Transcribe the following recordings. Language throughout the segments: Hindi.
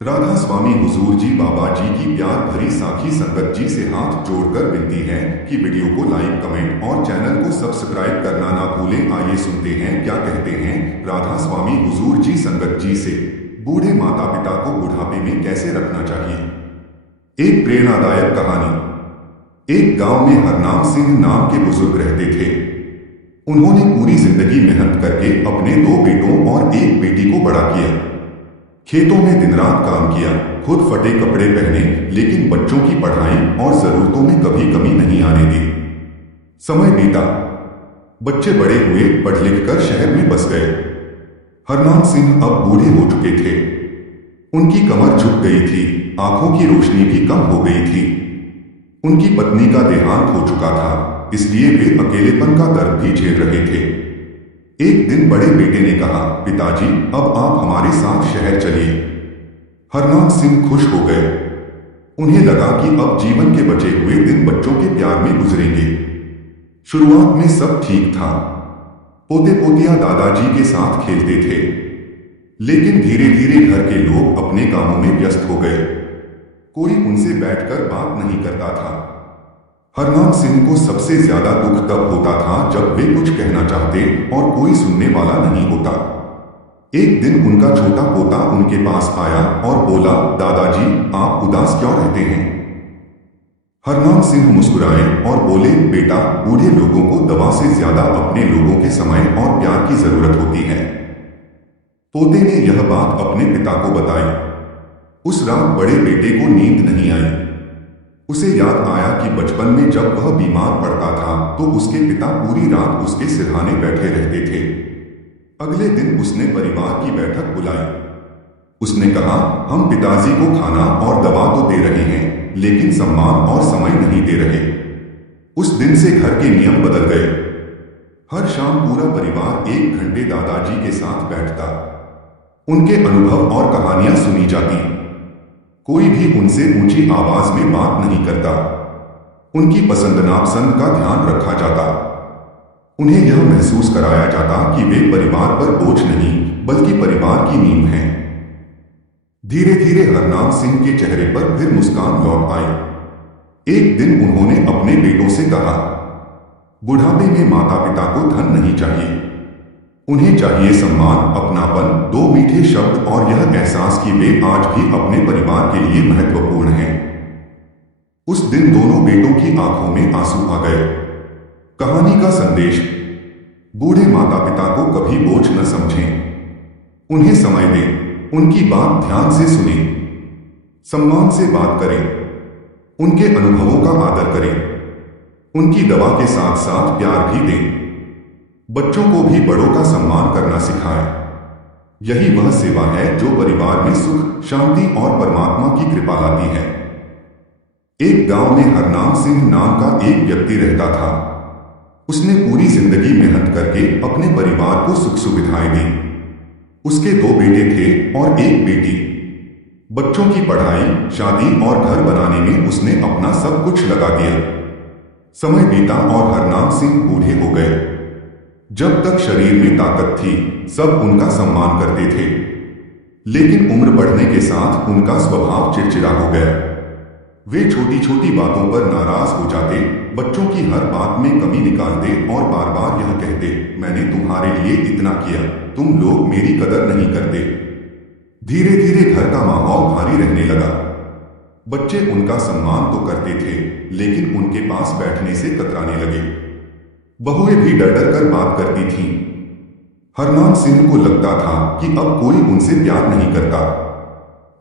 राधा स्वामी हुजूर जी बाबा जी की प्यार भरी साखी संगत जी से हाथ जोड़कर विनती है कि वीडियो को लाइक कमेंट और चैनल को सब्सक्राइब करना ना भूलें। आइए सुनते हैं क्या कहते हैं राधा स्वामी हुजूर जी संगत जी से बूढ़े माता पिता को बुढ़ापे में कैसे रखना चाहिए। एक प्रेरणादायक कहानी। एक गांव में हरनाम सिंह नाम के बुजुर्ग रहते थे। उन्होंने पूरी जिंदगी मेहनत करके अपने दो बेटों और एक बेटी को बड़ा किया। खेतों में दिन रात काम किया, खुद फटे कपड़े पहने, लेकिन बच्चों की पढ़ाई और जरूरतों में कभी कमी नहीं आने दी। समय बीता, बच्चे बड़े हुए, पढ़ लिख कर शहर में बस गए। हरनाम सिंह अब बूढ़े हो चुके थे। उनकी कमर झुक गई थी, आंखों की रोशनी भी कम हो गई थी। उनकी पत्नी का देहांत हो चुका था, इसलिए वे अकेलेपन का दर्द भी झेल रहे थे। एक दिन बड़े बेटे ने कहा, पिताजी अब आप हमारे साथ शहर चलिए। हरनाम सिंह खुश हो गए। उन्हें लगा कि अब जीवन के बचे हुए दिन बच्चों के प्यार में गुजरेंगे। शुरुआत में सब ठीक था। पोते पोतियां दादाजी के साथ खेलते थे, लेकिन धीरे धीरे घर के लोग अपने कामों में व्यस्त हो गए। कोई उनसे बैठकर बात नहीं करता था। हरनाम सिंह को सबसे ज्यादा दुख तब होता था जब वे कुछ कहना चाहते और कोई सुनने वाला नहीं होता। एक दिन उनका छोटा पोता उनके पास आया और बोला, दादाजी आप उदास क्यों रहते हैं। हरनाम सिंह मुस्कुराए और बोले, बेटा बूढ़े लोगों को दवा से ज्यादा अपने लोगों के समय और प्यार की जरूरत होती है। पोते ने यह बात अपने पिता को बताई। उस रात बड़े बेटे को नींद नहीं आई। उसे याद आया कि बचपन में जब वह बीमार पड़ता था तो उसके पिता पूरी रात उसके सिरहाने बैठे रहते थे। अगले दिन उसने परिवार की बैठक बुलाई। उसने कहा, हम पिताजी को खाना और दवा तो दे रहे हैं, लेकिन सम्मान और समय नहीं दे रहे। उस दिन से घर के नियम बदल गए। हर शाम पूरा परिवार 1 घंटे दादाजी के साथ बैठता। उनके अनुभव और कहानियां सुनी जाती। कोई भी उनसे ऊंची आवाज में बात नहीं करता। उनकी पसंद नापसंद का ध्यान रखा जाता। उन्हें यह महसूस कराया जाता कि वे परिवार पर बोझ नहीं बल्कि परिवार की नींव हैं। धीरे धीरे हरनाम सिंह के चेहरे पर फिर मुस्कान लौट आई। एक दिन उन्होंने अपने बेटों से कहा, बुढ़ापे में माता पिता को धन नहीं चाहिए, उन्हें चाहिए सम्मान, अपनापन, 2 मीठे शब्द और यह एहसास कि वे आज भी अपने परिवार के लिए महत्वपूर्ण हैं। उस दिन दोनों बेटों की आंखों में आंसू आ गए। कहानी का संदेश, बूढ़े माता पिता को कभी बोझ न समझें। उन्हें समय दें, उनकी बात ध्यान से सुनें, सम्मान से बात करें, उनके अनुभवों का आदर करें, उनकी दवा के साथ साथ प्यार भी दें। बच्चों को भी बड़ों का सम्मान करना सिखाएं। यही वह सेवा है जो परिवार में सुख, शांति और परमात्मा की कृपा लाती है। एक गांव में हरनाम सिंह नाम का एक व्यक्ति रहता था। उसने पूरी जिंदगी मेहनत करके अपने परिवार को सुख सुविधाएं दी। उसके 2 बेटे थे और एक बेटी। बच्चों की पढ़ाई, शादी और घर बनाने में उसने अपना सब कुछ लगा दिया। समय बीता और हरनाम सिंह बूढ़े हो गए। जब तक शरीर में ताकत थी सब उनका सम्मान करते थे, लेकिन उम्र बढ़ने के साथ उनका स्वभाव चिड़चिड़ा हो गया। वे छोटी छोटी बातों पर नाराज हो जाते, बच्चों की हर बात में कमी निकालते और बार बार यह कहते, मैंने तुम्हारे लिए इतना किया, तुम लोग मेरी कदर नहीं करते। धीरे धीरे घर का माहौल भारी रहने लगा। बच्चे उनका सम्मान तो करते थे, लेकिन उनके पास बैठने से कतराने लगे। बहुएं भी डर डर कर बात करती थीं। हरनाम सिंह को लगता था कि अब कोई उनसे प्यार नहीं करता।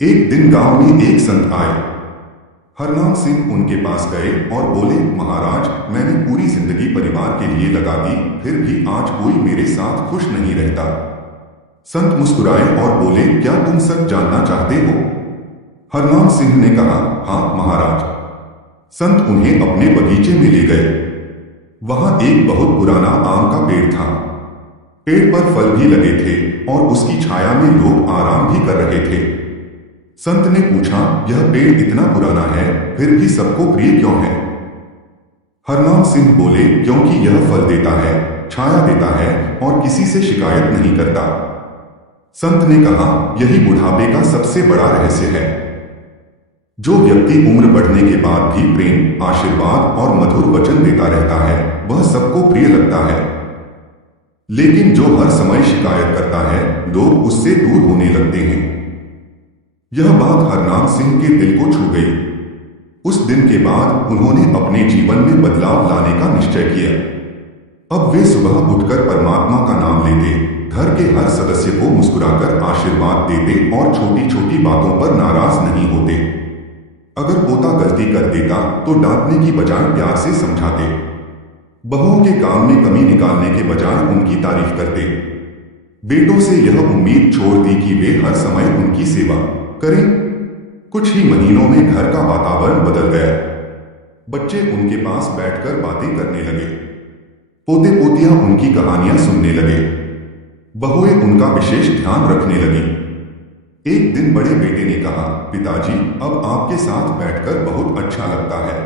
एक दिन गांव में एक संत आए। हरनाम सिंह उनके पास गए और बोले, महाराज मैंने पूरी जिंदगी परिवार के लिए लगा दी, फिर भी आज कोई मेरे साथ खुश नहीं रहता। संत मुस्कुराए और बोले, क्या तुम सच जानना चाहते हो। हरनाम सिंह ने कहा, हाँ महाराज। संत उन्हें अपने बगीचे में ले गए। वहां एक बहुत पुराना आम का पेड़ था। पेड़ पर फल भी लगे थे और उसकी छाया में लोग आराम भी कर रहे थे। संत ने पूछा, यह पेड़ इतना पुराना है फिर भी सबको प्रिय क्यों है। हरनाम सिंह बोले, क्योंकि यह फल देता है, छाया देता है और किसी से शिकायत नहीं करता। संत ने कहा, यही बुढ़ापे का सबसे बड़ा रहस्य है। जो व्यक्ति उम्र बढ़ने के बाद भी प्रेम, आशीर्वाद और मधुर वचन देता रहता है, वह सबको प्रिय लगता है। लेकिन जो हर समय शिकायत करता है, लोग उससे दूर होने लगते हैं। यह बात हरनाम सिंह के दिल को छू गई। उस दिन के बाद उन्होंने अपने जीवन में बदलाव लाने का निश्चय किया। अब वे सुबह उठकर परमात्मा का नाम लेते, घर के हर सदस्य को मुस्कुराकर आशीर्वाद देते और छोटी छोटी बातों पर नाराज नहीं होते। अगर पोता गलती कर देता तो डांटने की बजाय प्यार से समझाते। बहुओं के काम में कमी निकालने के बजाय उनकी तारीफ करते। बेटों से यह उम्मीद छोड़ दी कि वे हर समय उनकी सेवा करें। कुछ ही महीनों में घर का वातावरण बदल गया। बच्चे उनके पास बैठकर बातें करने लगे। पोते पोतियां उनकी कहानियां सुनने लगे। बहुएं उनका विशेष ध्यान रखने लगी। एक दिन बड़े बेटे ने कहा, पिताजी, अब आपके साथ बैठकर बहुत अच्छा लगता है।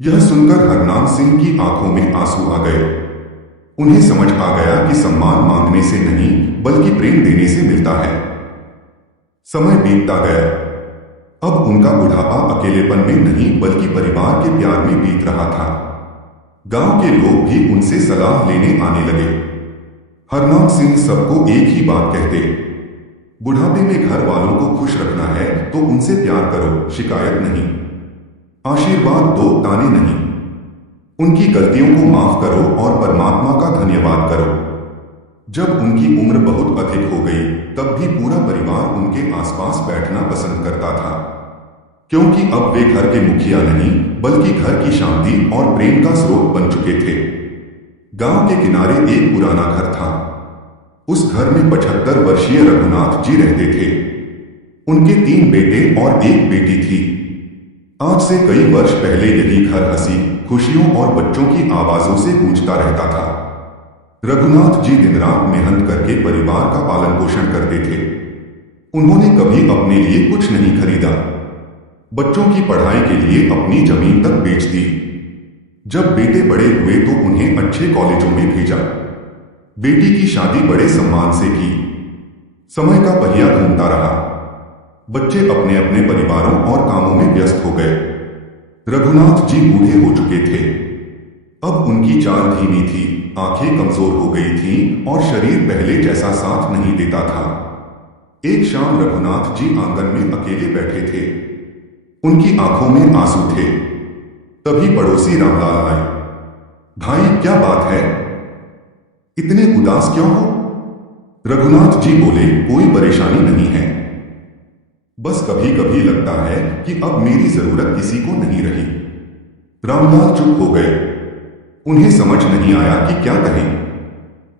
यह सुनकर हरनाम सिंह की आंखों में आंसू आ गए। उन्हें समझ आ गया कि सम्मान मांगने से नहीं बल्कि प्रेम देने से मिलता है। समय बीतता गया। अब उनका बुढ़ापा अकेलेपन में नहीं बल्कि परिवार के प्यार में बीत रहा था। गांव के लोग भी उनसे सलाह लेने आने लगे। हरनाम सिंह सबको एक ही बात कहते, बुढ़ापे में घर वालों को खुश रखना है तो उनसे प्यार करो, शिकायत नहीं। आशीर्वाद दो, ताने नहीं। उनकी गलतियों को माफ करो और परमात्मा का धन्यवाद करो। जब उनकी उम्र बहुत अधिक हो गई, तब भी पूरा परिवार उनके आसपास बैठना पसंद करता था, क्योंकि अब वे घर के मुखिया नहीं बल्कि घर की शांति और प्रेम का स्रोत बन चुके थे। गांव के किनारे एक पुराना घर था। उस घर में 75 वर्षीय रघुनाथ जी रहते थे। उनके 3 बेटे और 1 बेटी थी। आज से कई वर्ष पहले यही घर हंसी, खुशियों और बच्चों की आवाजों से गूंजता रहता था। रघुनाथ जी दिन रात मेहनत करके परिवार का पालन पोषण करते थे। उन्होंने कभी अपने लिए कुछ नहीं खरीदा। बच्चों की पढ़ाई के लिए अपनी जमीन तक बेच दी। जब बेटे बड़े हुए तो उन्हें अच्छे कॉलेजों में भेजा। बेटी की शादी बड़े सम्मान से की। समय का पहिया घूमता रहा। बच्चे अपने अपने परिवारों और कामों में व्यस्त हो गए। रघुनाथ जी बूढ़े हो चुके थे। अब उनकी चाल धीमी थी, आंखें कमजोर हो गई थीं और शरीर पहले जैसा साथ नहीं देता था। एक शाम रघुनाथ जी आंगन में अकेले बैठे थे। उनकी आंखों में आंसू थे। तभी पड़ोसी रामलाल आए। भाई, क्या बात है? इतने उदास क्यों हो? रघुनाथ जी बोले, कोई परेशानी नहीं है। बस कभी कभी लगता है कि अब मेरी जरूरत किसी को नहीं रही। रामलाल चुप हो गए। उन्हें समझ नहीं आया कि क्या कहें।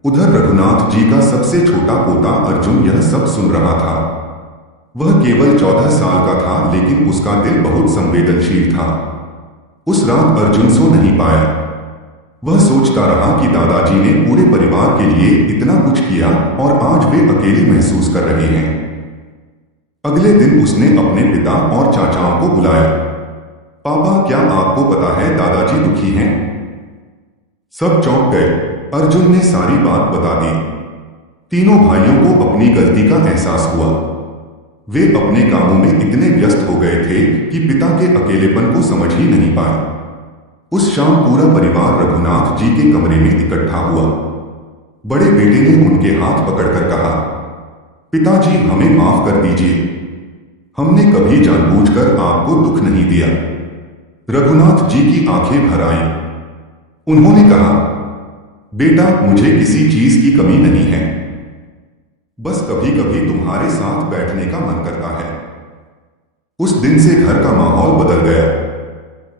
उधर रघुनाथ जी का सबसे छोटा पोता अर्जुन यह सब सुन रहा था। वह केवल 14 साल का था, लेकिन उसका दिल बहुत संवेदनशील था। उस रात अर्जुन सो नहीं पाया। वह सोचता रहा कि दादाजी ने पूरे परिवार के लिए इतना कुछ किया और आज वे अकेले महसूस कर रहे हैं। अगले दिन उसने अपने पिता और चाचाओं को बुलाया। पापा, क्या आपको पता है दादाजी दुखी हैं? सब चौंक गए। अर्जुन ने सारी बात बता दी। तीनों भाइयों को अपनी गलती का एहसास हुआ। वे अपने कामों में इतने व्यस्त हो गए थे कि पिता के अकेलेपन को समझ ही नहीं पाए। उस शाम पूरा परिवार रघुनाथ जी के कमरे में इकट्ठा हुआ। बड़े बेटे ने उनके हाथ पकड़कर कहा, पिताजी, हमें माफ कर दीजिए। हमने कभी जानबूझकर आपको दुख नहीं दिया। रघुनाथ जी की आंखें भर आईं। उन्होंने कहा, बेटा, मुझे किसी चीज की कमी नहीं है। बस कभी कभी तुम्हारे साथ बैठने का मन करता है। उस दिन से घर का माहौल बदल गया।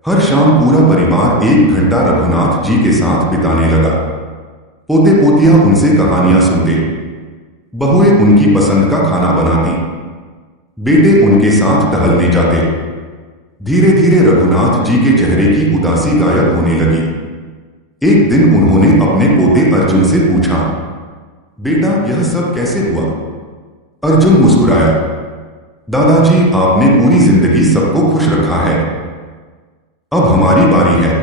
हर शाम पूरा परिवार 1 घंटा रघुनाथ जी के साथ बिताने लगा। पोते पोतियां उनसे कहानियां सुनते। बहुएं उनकी पसंद का खाना बनाती। बेटे उनके साथ टहलने जाते। धीरे धीरे रघुनाथ जी के चेहरे की उदासी गायब होने लगी। एक दिन उन्होंने अपने पोते अर्जुन से पूछा, बेटा, यह सब कैसे हुआ? अर्जुन मुस्कुराया, दादाजी, आपने पूरी जिंदगी सबको खुश रखा है। अब हमारी बारी है।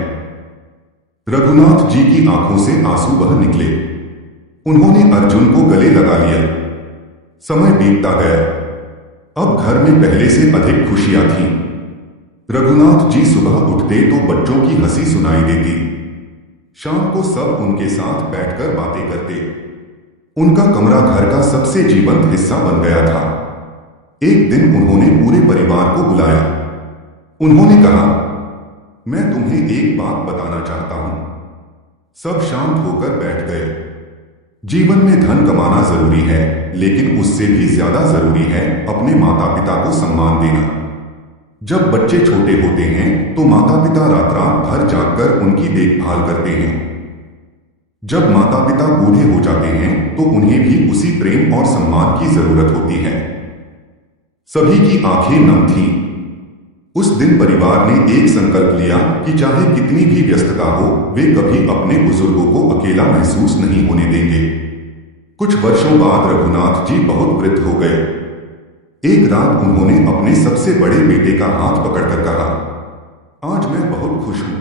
रघुनाथ जी की आंखों से आंसू बह निकले। उन्होंने अर्जुन को गले लगा लिया। समय बीतता गया। अब घर में पहले से अधिक खुशियां थीं। रघुनाथ जी सुबह उठते तो बच्चों की हंसी सुनाई देती। शाम को सब उनके साथ बैठकर बातें करते। उनका कमरा घर का सबसे जीवंत हिस्सा बन गया था। एक दिन उन्होंने पूरे परिवार को बुलाया। उन्होंने कहा, मैं तुम्हें एक बात बताना चाहता हूं। सब शांत होकर बैठ गए। जीवन में धन कमाना जरूरी है, लेकिन उससे भी ज्यादा जरूरी है अपने माता पिता को सम्मान देना। जब बच्चे छोटे होते हैं तो माता पिता रात रात भर जागकर उनकी देखभाल करते हैं। जब माता पिता बूढ़े हो जाते हैं तो उन्हें भी उसी प्रेम और सम्मान की जरूरत होती है। सभी की आंखें नम थीं। उस दिन परिवार ने एक संकल्प लिया कि चाहे कितनी भी व्यस्तता हो, वे कभी अपने बुजुर्गों को अकेला महसूस नहीं होने देंगे। कुछ वर्षों बाद रघुनाथ जी बहुत वृद्ध हो गए। एक रात उन्होंने अपने सबसे बड़े बेटे का हाथ पकड़कर कहा, आज मैं बहुत खुश हूं।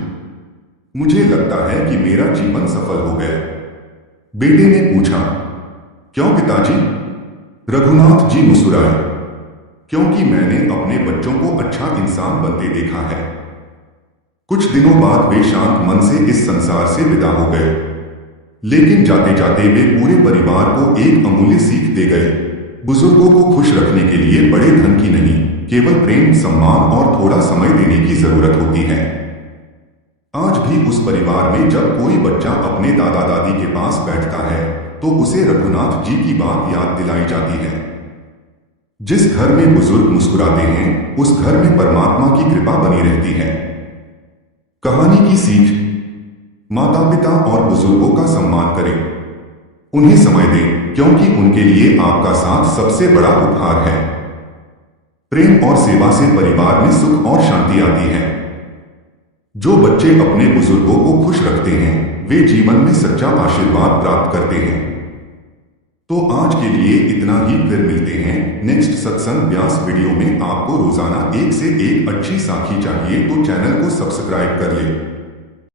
मुझे लगता है कि मेरा जीवन सफल हो गया। बेटे ने पूछा, क्यों पिताजी? रघुनाथ जी मुस्कुराए, क्योंकि मैंने अपने बच्चों को अच्छा इंसान बनते देखा है। कुछ दिनों बाद वे शांत मन से इस संसार से विदा हो गए। लेकिन जाते जाते वे पूरे परिवार को एक अमूल्य सीख दे गए। बुजुर्गों को खुश रखने के लिए बड़े धन की नहीं, केवल प्रेम, सम्मान और थोड़ा समय देने की जरूरत होती है। आज भी उस परिवार में जब कोई बच्चा अपने दादा दादी के पास बैठता है तो उसे रघुनाथ जी की बात याद दिलाई जाती है। जिस घर में बुजुर्ग मुस्कुराते हैं, उस घर में परमात्मा की कृपा बनी रहती है। कहानी की सीख, माता पिता और बुजुर्गों का सम्मान करें। उन्हें समय दें, क्योंकि उनके लिए आपका साथ सबसे बड़ा उपहार है। प्रेम और सेवा से परिवार में सुख और शांति आती है। जो बच्चे अपने बुजुर्गों को खुश रखते हैं, वे जीवन में सच्चा आशीर्वाद प्राप्त करते हैं। तो आज के लिए इतना ही, फिर मिलते हैं नेक्स्ट सत्संग व्यास वीडियो में। आपको रोजाना एक से एक अच्छी साखी चाहिए तो चैनल को सब्सक्राइब कर ले।